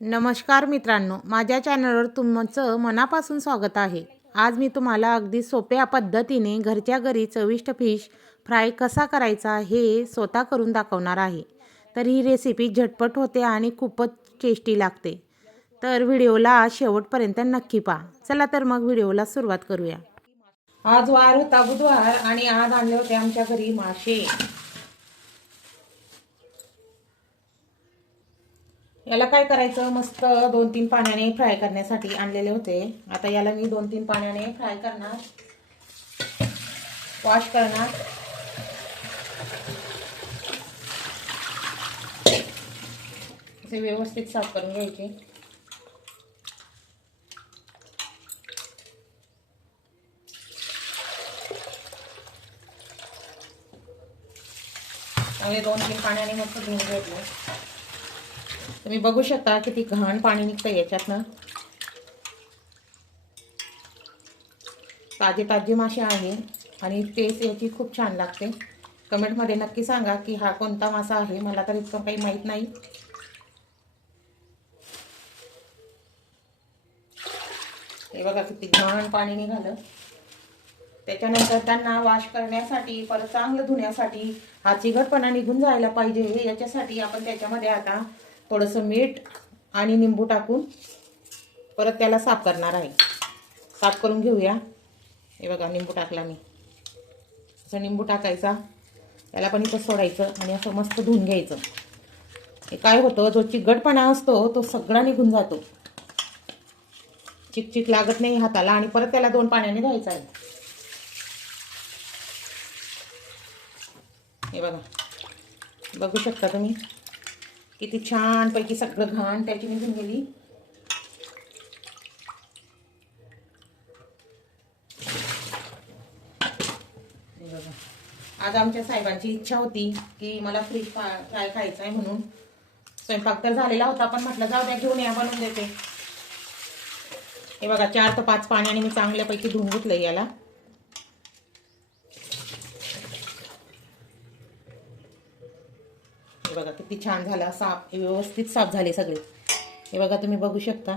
नमस्कार मित्रांनो, माझ्या चॅनलवर तुमचं मनापासून स्वागत आहे. आज मी तुम्हाला अगदी सोप्या पद्धतीने घरच्या घरी चविष्ट फिश फ्राय कसा करायचा हे स्वतः करून दाखवणार आहे. तर ही रेसिपी झटपट होते आणि खूपच टेस्टी लागते. तर व्हिडिओला शेवटपर्यंत नक्की पहा. चला तर मग व्हिडिओला सुरुवात करूया. आज वार होता बुधवार आणि आज आणले होते आमच्या घरी मासे. याला काय करायचं, मस्त 2-3 पाण्याने फ्राय करण्यासाठी आणलेले होते. आता याला मी 2-3 पाण्याने फ्राय करणार, वॉश करणार. असे व्यवस्थित साफ करून घ्यायचे. त्यामुळे 2-3 पाण्याने मस्त धुवून घेतलं. तुम्ही बघू शकता किती घाण पाणी निघतं याच्यातनं. ताजे मासे आहे आणि टेस्ट याची खूप छान लागते. कमेंटमध्ये नक्की सांगा की हा कोणता मासा आहे, मला तर इतकं काही माहीत नाही. हे बघा किती घाण पाणी निघालं. त्याच्यानंतर त्यांना वॉश करण्यासाठी, परत चांगलं धुण्यासाठी, हा चिकटपणा निघून जायला पाहिजे याच्यासाठी आपण त्याच्यामध्ये आता थोडंसं मीठ आणि निंबू टाकून परत त्याला साफ करणार आहे. साफ करून घेऊया. हे बघा निंबू टाकला मी. असं निंबू टाकायचा, त्याला पण इथं सोडायचं आणि असं मस्त धुवून घ्यायचं. हे काय होतं, जो चिकटपणा असतो तो सगळा निघून जातो. चिकचिक लागत नाही हाताला. आणि परत त्याला 2 पाण्याने धुवायचं आहे. हे बघा, बघू शकता तुम्ही किती छान पैकी सगळं घाण त्याची निघून गेली. आज आमच्या साहेबांची इच्छा होती की मला फिश फ्राय खायचा आहे म्हणून. स्वयंपाक तर झालेला होता, पण म्हटलं जाऊ द्या, घेऊन या, बनवून देते. हे बघा 4 ते 5 पाण्याने मी चांगल्यापैकी धुवून घेतलंय याला. हे बघा किती छान झाला साफ, व्यवस्थित साफ झाले सगळे. हे बघा तुम्ही बघू शकता.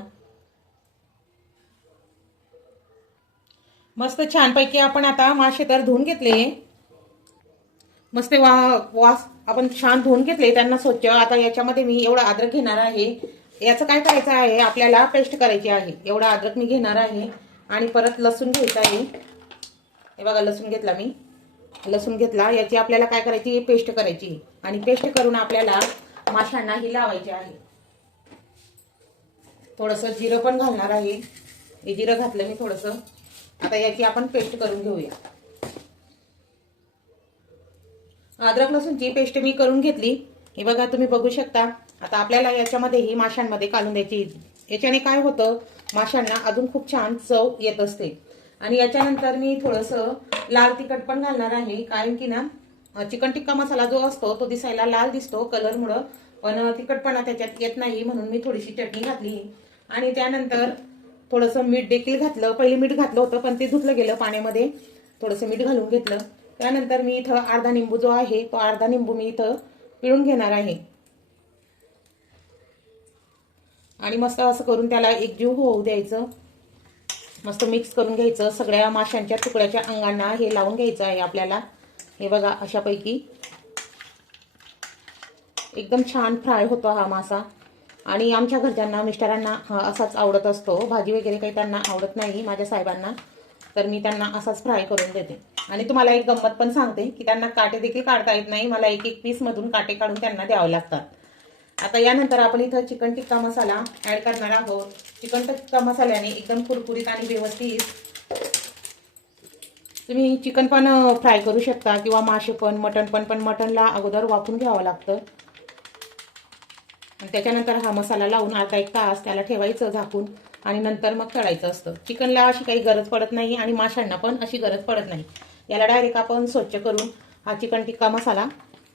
मस्त छानपैकी आपण आता मासे तर धुवून घेतले. मस्त वास आपण छान धुवून घेतले त्यांना स्वच्छ. आता याच्यामध्ये मी एवढा अद्रक घेणार आहे. याचं काय करायचं आहे, आपल्याला पेस्ट करायची आहे. एवढा अद्रक मी घेणार आहे आणि परत लसूण घ्यायचा आहे. हे बघा लसूण घेतला मी. लसूण घेतला, याची आपल्याला काय करायची, पेस्ट करायची. आणि पेस्ट करून आपल्याला माशांना ही लावायची आहे. थोडंसं जिरं पण घालणार आहे. हे जिरं घातलं मी थोडंसं. आता याची आपण पेस्ट करून घेऊया. अद्रक लसूणची पेस्ट मी करून घेतली. हे बघा तुम्ही बघू शकता. आता आपल्याला याच्यामध्ये ही माशांमध्ये काढून द्यायची. याच्याने काय होतं, माशांना अजून खूप छान चव येत असते. आणि याच्यानंतर मी थोडंसं लाल तिखट पण घालणार आहे. कारण की ना चिकन टिक्का मसाला जो असतो तो दिसायला लाल दिसतो कलरमुळं, पण तिखटपणा त्याच्यात येत नाही म्हणून मी थोडीशी चटणी घातली. आणि त्यानंतर थोडंसं मीठ देखील घातलं. पहिले मीठ घातलं होतं पण ते धुतलं गेलं पाण्यामध्ये. थोडंसं मीठ घालून घेतलं. त्यानंतर मी इथं अर्धा निंबू जो आहे तो अर्धा निंबू मी इथं पिळून घेणार आहे. आणि मस्त असं करून त्याला एकजीव होऊ द्यायचं. मस्त मिक्स करून घ्यायचं. सगळ्या माशांच्या तुकड्याच्या अंगांना हे लावून घ्यायचं आहे आपल्याला. हे बघा अशापैकी एकदम छान फ्राय होतो हा मासा. आणि आमच्या घरच्यांना, मिस्टरांना हा असाच आवडत असतो. भाजी वगैरे काही त्यांना आवडत नाही माझ्या साहेबांना, तर मी त्यांना असाच फ्राय करून देते. आणि तुम्हाला एक गंमत पण सांगते की त्यांना काटे देखील काढता येत नाही. मला एक पीस मधून काटे काढून त्यांना द्यावे लागतात. आता यानंतर आपण इथं चिकन टिक्का मसाला ऍड करणार आहोत. चिकन टिक्का मसाल्याने एकदम कुरकुरीत आणि व्यवस्थित तुम्ही चिकन पण फ्राय करू शकता किंवा मासे पण, मटण पण मटणला अगोदर वाफून घ्यावं लागतं. आणि त्याच्यानंतर हा मसाला लावून अर्धा 1 तास त्याला ठेवायचं झाकून आणि नंतर मग तळायचं असतं. चिकनला अशी काही गरज पडत नाही आणि माशांना पण अशी गरज पडत नाही. याला डायरेक्ट आपण स्वच्छ करून हा चिकन टिक्का मसाला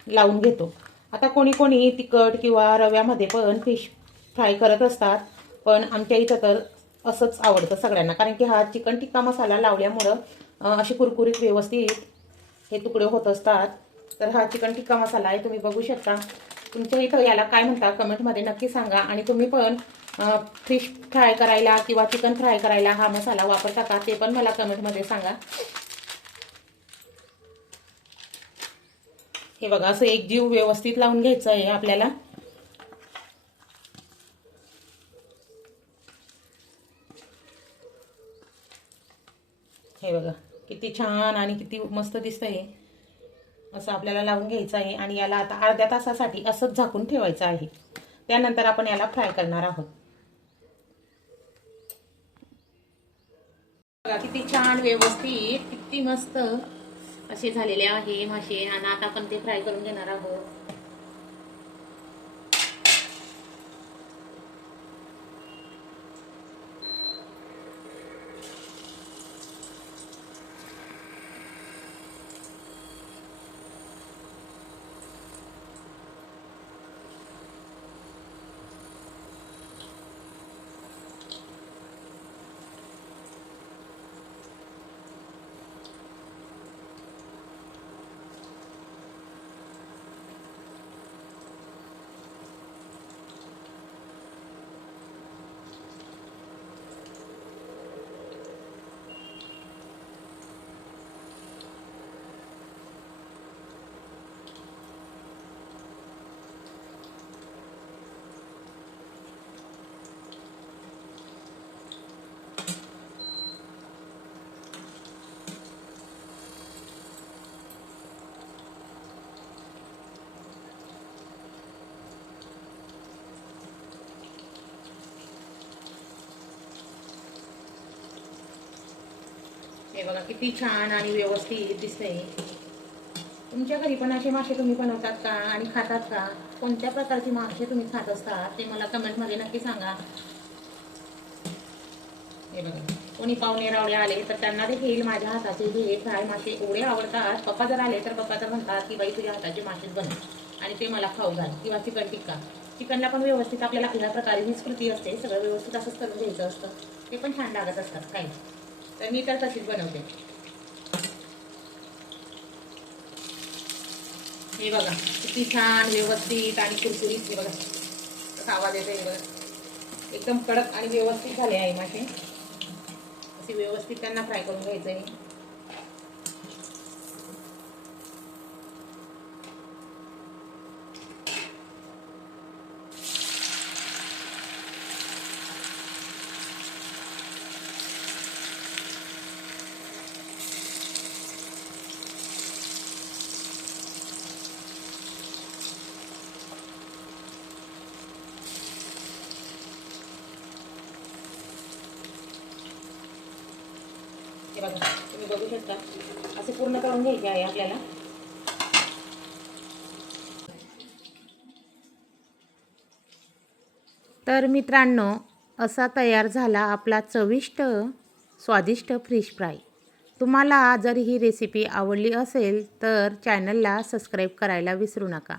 लावून घेतो. आता कोणी कोणी तिखट किंवा रव्यामध्ये पण फिश फ्राय करत असतात, पण आमच्या इथं तर असंच आवडतं सगळ्यांना. कारण की हा चिकन टिक्का मसाला लावल्यामुळं अशी कुरकुरीत व्यवस्थित हे तुकडे होत असतात. तर हा चिकन टिक्का मसाला आहे, तुम्ही बघू शकता तुमच्या इथं याला काय म्हणता कमेंटमध्ये नक्की सांगा. आणि तुम्ही पण फिश फ्राय करायला किंवा चिकन फ्राय करायला हा मसाला वापरता का ते पण मला कमेंटमध्ये सांगा. हे बघा असं एक जीव व्यवस्थित लावून घ्यायचं आहे आपल्याला. हे बघा किती छान आणि किती मस्त दिसतंय. असं आपल्याला लावून घ्यायचं आहे आणि याला आता अर्ध्या तासासाठी असंच झाकून ठेवायचं आहे. त्यानंतर आपण याला फ्राय करणार आहोत. बघा किती छान व्यवस्थित किती मस्त असे झालेले आहे मासे. आणि आता आपण ते फ्राय करून घेणार आहोत. हे बघा किती छान आणि व्यवस्थित दिसतंय. तुमच्या घरी पण असे मासे तुम्ही बनवतात का आणि खातात का? कोणत्या प्रकारचे मासे तुम्ही खात असतात ते मला कमेंटमध्ये नक्की सांगा. हे बघा कोणी पाहुणे रावळे आले तर त्यांना देखील माझ्या हाताचे हे फ्राय मासे एवढे आवडतात. पप्पा जर आले तर पप्पा तर म्हणतात की बाई तुझ्या हाताचे मासेच बनव आणि ते मला खाऊ घाल. किंवा चिकन टिक्का. चिकनला पण व्यवस्थित आपल्याला ह्या प्रकारे हीच कृती असते. सगळं व्यवस्थित असंच करून घ्यायचं असतं. ते पण छान लागत असतात काही. तर मी तर तशीच बनवते. हे बघा किती छान व्यवस्थित आणि कुरकुरीत. हे बघा कसा आवाज येतो. हे बघा एकदम कडक आणि व्यवस्थित झाले आहे मासे. असे व्यवस्थित त्यांना फ्राय करून घ्यायचं आहे. हे बघा तुम्ही बघू शकता असे पूर्ण करून घ्यायचे आहे आपल्याला. तर मित्रांनो असा तयार झाला आपला चविष्ट स्वादिष्ट फिश फ्राय. तुम्हाला जर ही रेसिपी आवडली असेल तर चॅनलला सबस्क्राईब करायला विसरू नका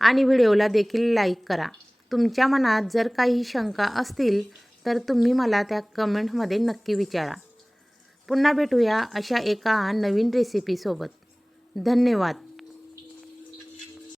आणि व्हिडिओला देखील लाईक करा. तुमच्या मनात जर काही शंका असतील तर तुम्ही मला त्या कमेंटमध्ये नक्की विचारा. पुन्हा भेटूया अशा एका नवीन रेसिपीसोबत. धन्यवाद.